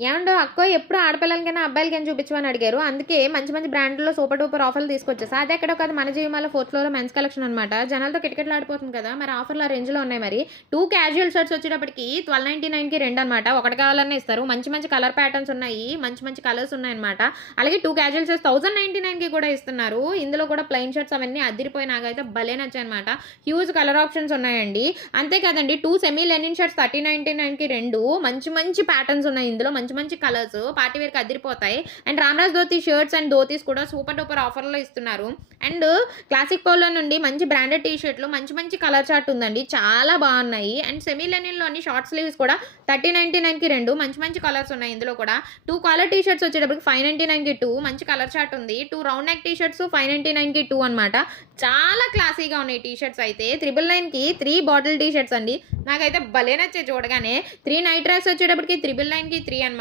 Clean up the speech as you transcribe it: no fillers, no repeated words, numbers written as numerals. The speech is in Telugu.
ఏవండో అక్కో ఎప్పుడు ఆడపిల్లలకైనా, అబ్బాయిలకైనా చూపించమని అడిగారు. అందుకే మంచి మంచి బ్రాండ్‌లో సూపర్ డూపర్ ఆఫర్‌లు తీసుకొచ్చేసా. అదెక్కడో కాదు మన జీవిమాల 4th ఫ్లోర్‌లో మెన్స్ కలెక్షన్ అనమాట. జనాలతో కిటకిటలాడిపోతుంది కదా! మరి ఆఫర్‌లు ఆ రేంజ్‌లో ఉన్నాయి మరి. 2 క్యాజువల్ షర్ట్స్ వచ్చేటప్పటికి 1299కి రెండనమాట. ఒకటి కావాలన్నా ఇస్తారు. మంచి మంచి కలర్ ప్యాటర్న్స్ ఉన్నాయి. మంచి మంచి కలర్స్ ఉన్నాయన్నమాట. అలాగే 2 క్యాజువల్ షర్ట్స్ 1099కి కూడా ఇస్తున్నారు. ఇందులో కూడా ప్లెయిన్ షర్ట్స్ అవన్నీ అదిరిపోయి నాకైతే భలే నచ్చాయన్నమాట. హ్యూజ్ కలర్ ఆప్షన్స్ ఉన్నాయండి. అంతే కాదండి 2 సెమీ లెనిన్ షర్ట్స్ 3099కి 2 మంచి మంచి ప్యాటర్న్స్ ఉన్నాయి ఇందులో. మంచి మంచి కలర్స్ పార్టీ వేర్‌కి అదిరిపోతాయి. And Ramraj dhoti shirts and dhotis కూడా సూపర్ డూపర్ ఆఫర్‌లో ఇస్తున్నారు. అండ్ క్లాసిక్ పోలో నుండి మంచి బ్రాండెడ్ టీ షర్ట్‌లు మంచి మంచి కలర్ చార్ట్ ఉందండి. చాలా బాగున్నాయి. అండ్ సెమీ లెనిన్‌లోని షార్ట్ స్లీవ్స్ కూడా 3099కి 2 మంచి మంచి కలర్స్ ఉన్నాయి ఇందులో కూడా. 2 కాలర్ టీ షర్ట్స్ వచ్చేటప్పటికి 599కి 2 మంచి కలర్ చార్ట్ ఉంది. 2 రౌండ్ నెక్ టీ షర్ట్స్ 599కి 2 అనమాట. చాలా క్లాసీగా ఉన్నాయి టీ షర్ట్స్ అయితే. 999కి 3 బాటిల్ టీ షర్ట్స్ అండి. నాకైతే భలే నచ్చాయి చూడగానే. 3 నైట్ డ్రెస్ వచ్చేటప్పటికి 999కి 3 అనమాట.